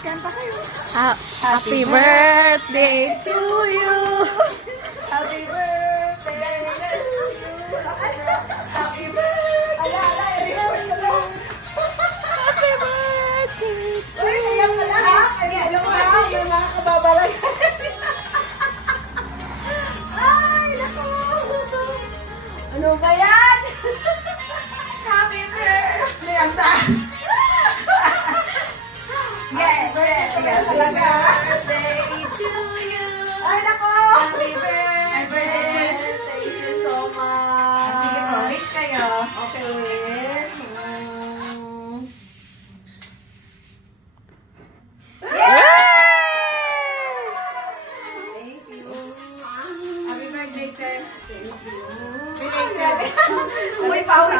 Kanta kayo. Happy birthday to you. Happy birthday to you. Happy birthday. Happy birthday to Uy, kaya pala ha? Kaya alam mo ha? May mga kababalay. Ay, naku. Ano ba yan? Happy birthday. Ang taas. Yes, yes, talaga. birthday to you. Ay, naku. Happy birthday. Thank you so much. Sige po, wish kayo. Okay, wish. Thank you. Happy birthday, sir. Thank you. Uy, pauwi